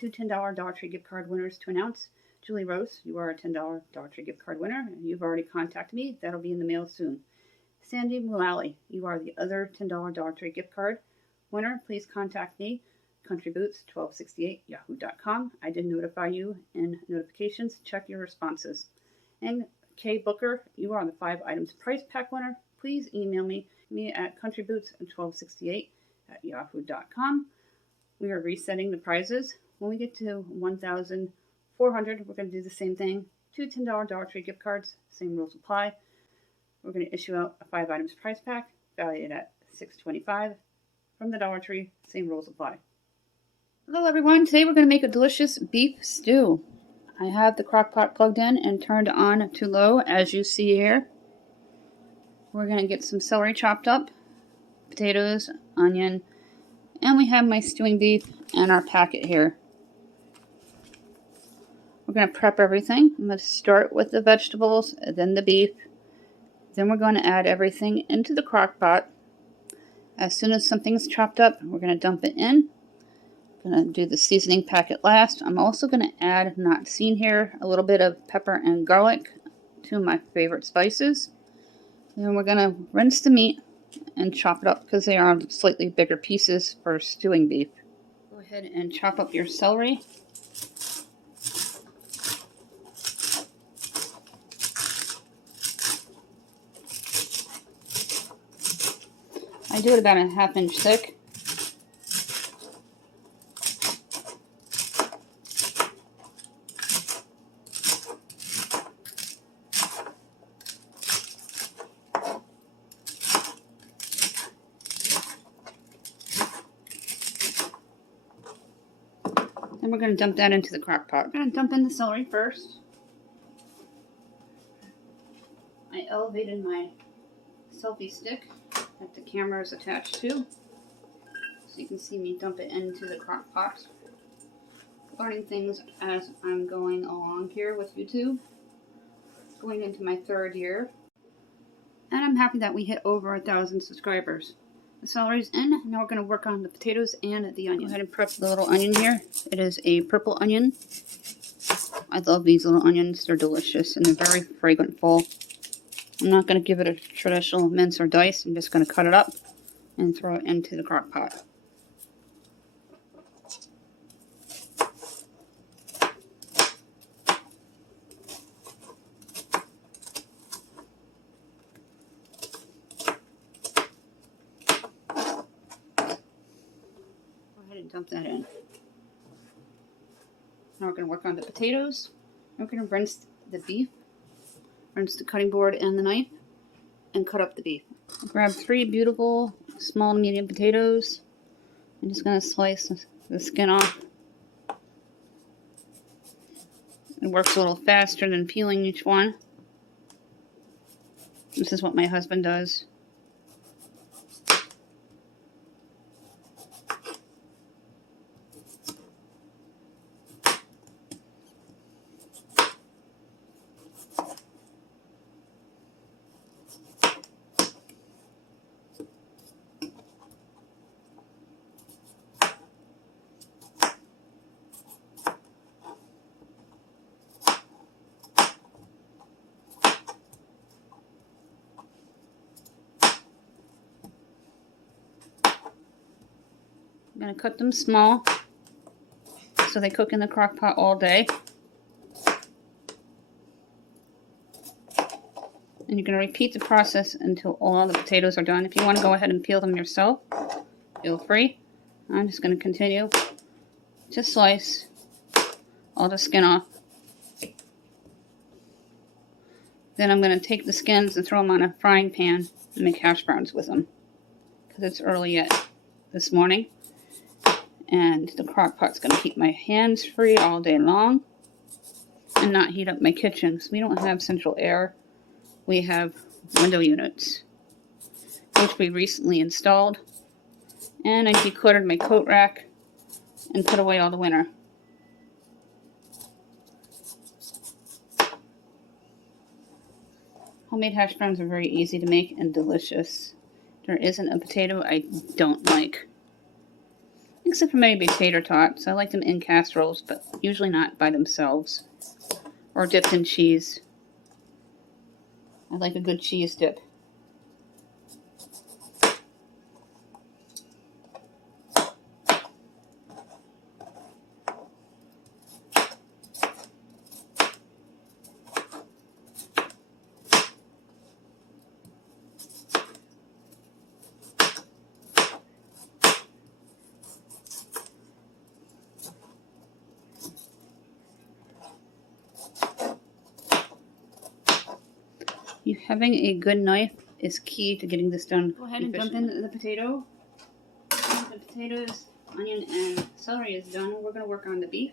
two $10 Dollar Tree gift card winners to announce. Julie Rose, you are a $10 Dollar Tree gift card winner, and you've already contacted me. That'll be in the mail soon. Sandy Mullally, you are the other $10 Dollar Tree gift card winner. Please contact me, countryboots1268yahoo.com. I did notify you in notifications. Check your responses. And Kay Booker, you are the 5 items price pack winner. Please email me at countryboots1268yahoo.com. We are resetting the prizes. When we get to 1,400, we're going to do the same thing. 2 $10 Dollar Tree gift cards, same rules apply. We're going to issue out a 5 items price pack, valued at $6.25 from the Dollar Tree. Same rules apply. Hello everyone. Today we're going to make a delicious beef stew. I have the Crockpot plugged in and turned on to low, as you see here. We're going to get some celery chopped up, potatoes, onion, and we have my stewing beef and our packet here. We're going to prep everything. I'm going to start with the vegetables, then the beef. Then we're going to add everything into the crock pot. As soon as something's chopped up, we're going to dump it in. I'm going to do the seasoning packet last. I'm also going to add, not seen here, a little bit of pepper and garlic, 2 of my favorite spices. And then we're going to rinse the meat and chop it up because they are slightly bigger pieces for stewing beef. Go ahead and chop up your celery. I do it about a 1/2 inch thick. Then we're going to dump that into the crock pot. I'm going to dump in the celery first. I elevated my selfie stick that the camera is attached to, so you can see me dump it into the crock pot. Learning things as I'm going along here with YouTube. Going into my 3rd year. And I'm happy that we hit over 1,000 subscribers. The celery's in. Now we're going to work on the potatoes and the onion. Go ahead and prep the little onion here. It is a purple onion. I love these little onions. They're delicious and they're very fragrant-full. I'm not going to give it a traditional mince or dice. I'm just going to cut it up and throw it into the crock pot. Dump that in. Now we're going to work on the potatoes. We're going to rinse the beef, rinse the cutting board and the knife, and cut up the beef. Grab 3 beautiful small to medium potatoes. I'm just going to slice the skin off. It works a little faster than peeling each one. This is what my husband does. I'm going to cut them small so they cook in the crock pot all day. And you're going to repeat the process until all the potatoes are done. If you want to go ahead and peel them yourself, feel free. I'm just going to continue to slice all the skin off. Then I'm going to take the skins and throw them on a frying pan and make hash browns with them. Because it's early yet this morning. And the crock pot's going to keep my hands free all day long and not heat up my kitchen. So we don't have central air. We have window units, which we recently installed. And I decluttered my coat rack and put away all the winter. Homemade hash browns are very easy to make and delicious. There isn't a potato I don't like. except for maybe tater tots. I like them in casseroles, but usually not by themselves. Or dipped in cheese. I like a good cheese dip. Having a good knife is key to getting this done. Go ahead and dump in the potato. The potatoes, onion, and celery is done. We're going to work on the beef.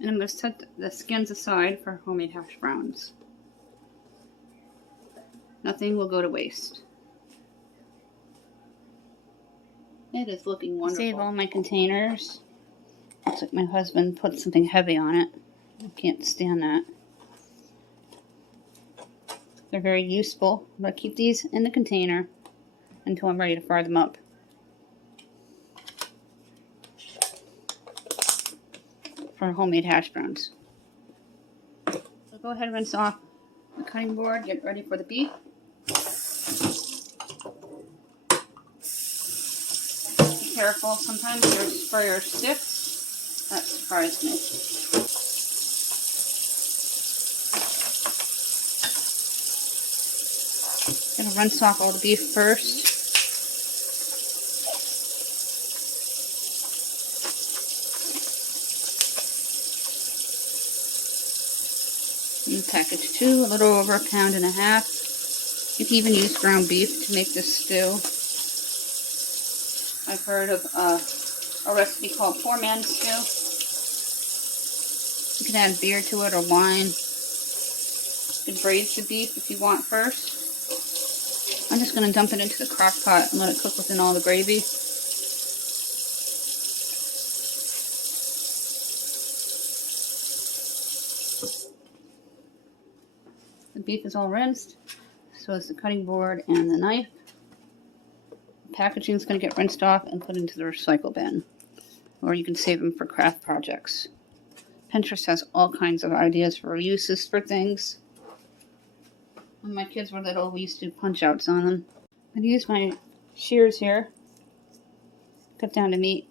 And I'm going to set the skins aside for homemade hash browns. Nothing will go to waste. It is looking wonderful. Save all my containers. Looks like my husband put something heavy on it. I can't stand that. They're very useful. I'm going to keep these in the container until I'm ready to fry them up. For homemade hash browns. So go ahead and rinse off the cutting board. Get ready for the beef. Be careful. Sometimes your sprayer sticks. That surprised me. I'm going to rinse off all the beef first. And package 2, a little over 1.5 pounds. You can even use ground beef to make this stew. I've heard of a recipe called Poor Man's Stew. You can add beer to it or wine. You can braise the beef if you want first. I'm just going to dump it into the crock pot and let it cook within all the gravy. The beef is all rinsed, so is the cutting board and the knife. The packaging is going to get rinsed off and put into the recycle bin, or you can save them for craft projects. Pinterest has all kinds of ideas for uses for things. When my kids were little, we used to do punch-outs on them. I'm going to use my shears here, cut down the meat.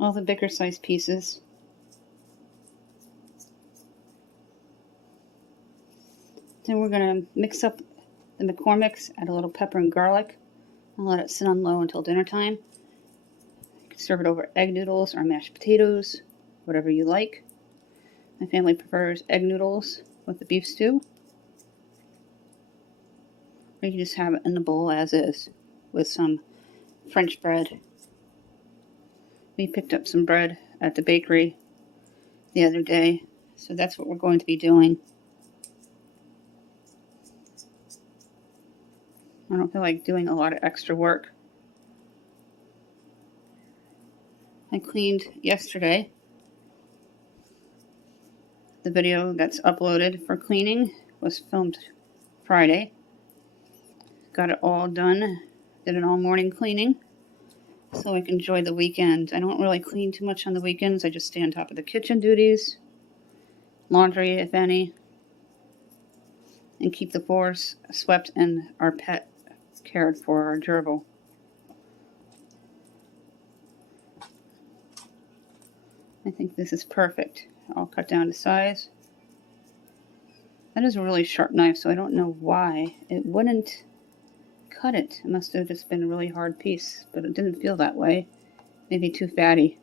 All the bigger size pieces. Then we're going to mix up the McCormick's, add a little pepper and garlic, and let it sit on low until dinner time. You can serve it over egg noodles or mashed potatoes, whatever you like. My family prefers egg noodles with the beef stew. Or you can just have it in the bowl as is with some French bread. We picked up some bread at the bakery the other day, so that's what we're going to be doing. I don't feel like doing a lot of extra work. I cleaned yesterday. The video that's uploaded for cleaning was filmed Friday. Got it all done. Did an all morning cleaning so I can enjoy the weekend. I don't really clean too much on the weekends. I just stay on top of the kitchen duties, laundry if any, and keep the floors swept and our pet cared for, our gerbil. I think this is perfect. I'll cut down to size. That is a really sharp knife, so I don't know why it wouldn't cut it. It must have just been a really hard piece, but it didn't feel that way. Maybe too fatty.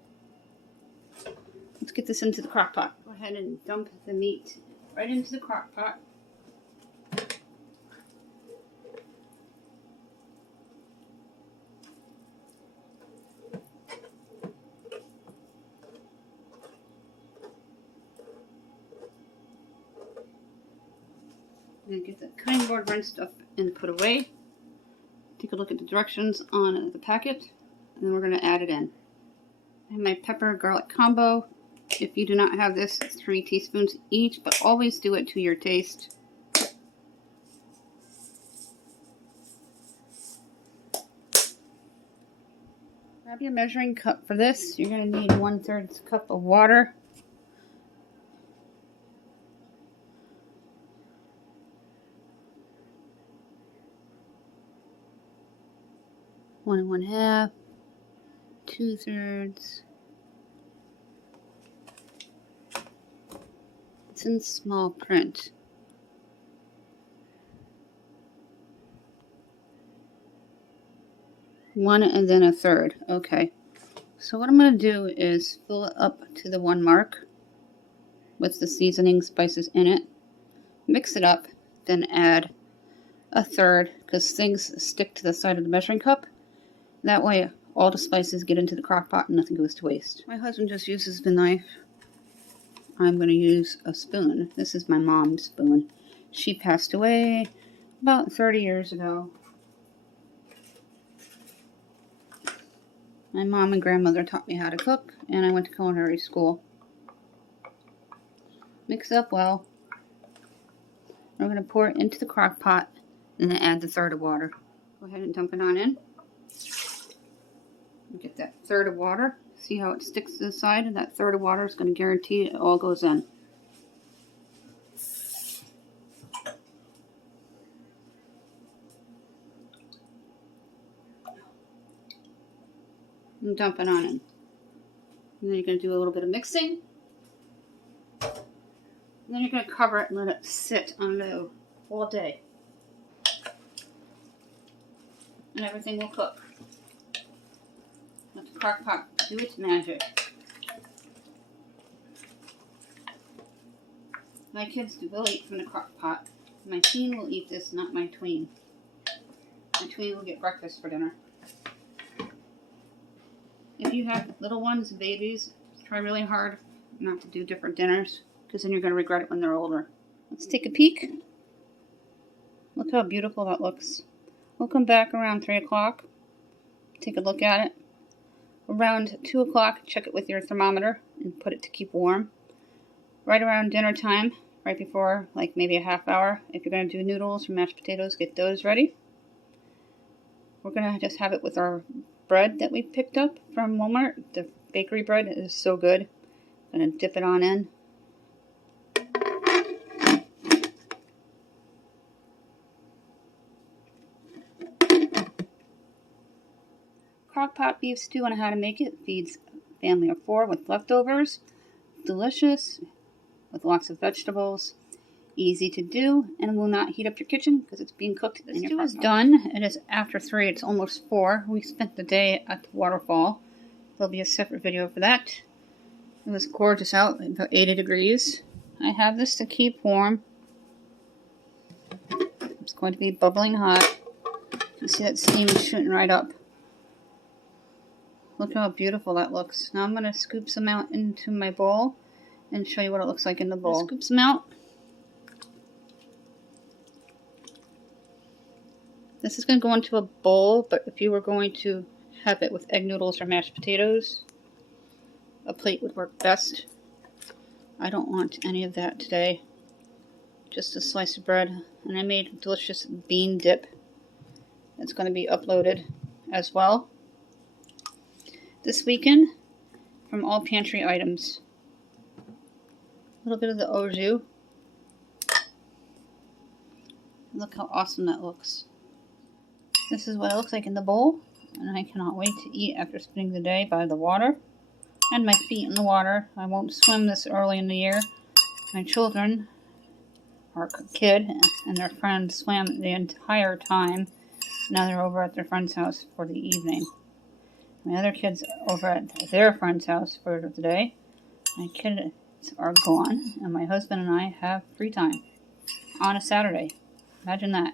Let's get this into the crock pot. Go ahead and dump the meat right into the crock pot. And get the cutting board rinsed up and put away. Take a look at the directions on the packet, and then we're going to add it in. I have my pepper garlic combo. If you do not have this, 3 teaspoons each, but always do it to your taste. Grab your measuring cup for this. You're going to need 1/3 cup of water. One and 1/2, 2/3. It's in small print. One and then 1/3. Okay. So what I'm going to do is fill it up to the 1 mark with the seasoning spices in it. Mix it up, then add 1/3 because things stick to the side of the measuring cup. That way all the spices get into the crock pot and nothing goes to waste. My husband just uses the knife. I'm going to use a spoon. This is my mom's spoon. She passed away about 30 years ago. My mom and grandmother taught me how to cook, and I went to culinary school. Mix it up well. We're going to pour it into the crock pot and then add the 1/3 of water. Go ahead and dump it on in. Get that 1/3 of water. See how it sticks to the side? And that 1/3 of water is going to guarantee it all goes in. And dump it on in. And then you're going to do a little bit of mixing. And then you're going to cover it and let it sit on low all day. And everything will cook. Let the crock pot do its magic. My kids will eat from the crock pot. My teen will eat this, not my tween. My tween will get breakfast for dinner. If you have little ones, babies, try really hard not to do different dinners, because then you're going to regret it when they're older. Let's take a peek. Look how beautiful that looks. We'll come back around 3 o'clock, take a look at it. Around 2 o'clock, check it with your thermometer and put it to keep warm. Right around dinner time, right before, like maybe a half hour, if you're going to do noodles or mashed potatoes, get those ready. We're going to just have it with our bread that we picked up from Walmart. The bakery bread is so good. I'm going to dip it on in. Crockpot beef stew on how to make it. Feeds a family of 4 with leftovers. Delicious with lots of vegetables. Easy to do and will not heat up your kitchen because it's being cooked in your crock pot. The stew is done. It is after 3. It's almost 4. We spent the day at the waterfall. There'll be a separate video for that. It was gorgeous out, about 80 degrees. I have this to keep warm. It's going to be bubbling hot. You see that steam shooting right up. Look how beautiful that looks. Now I'm going to scoop some out into my bowl and show you what it looks like in the bowl. Scoop some out. This is going to go into a bowl, but if you were going to have it with egg noodles or mashed potatoes, a plate would work best. I don't want any of that today. Just a slice of bread. And I made a delicious bean dip. It's going to be uploaded as well this weekend from all pantry items. A little bit of the au jus. Look how awesome that looks. This is what it looks like in the bowl, and I cannot wait to eat after spending the day by the water. And my feet in the water. I won't swim this early in the year. My children, our kid and their friend, swam the entire time. Now they're over at their friend's house for the evening. My other kids are over at their friend's house for the day. My kids are gone, and my husband and I have free time on a Saturday. Imagine that.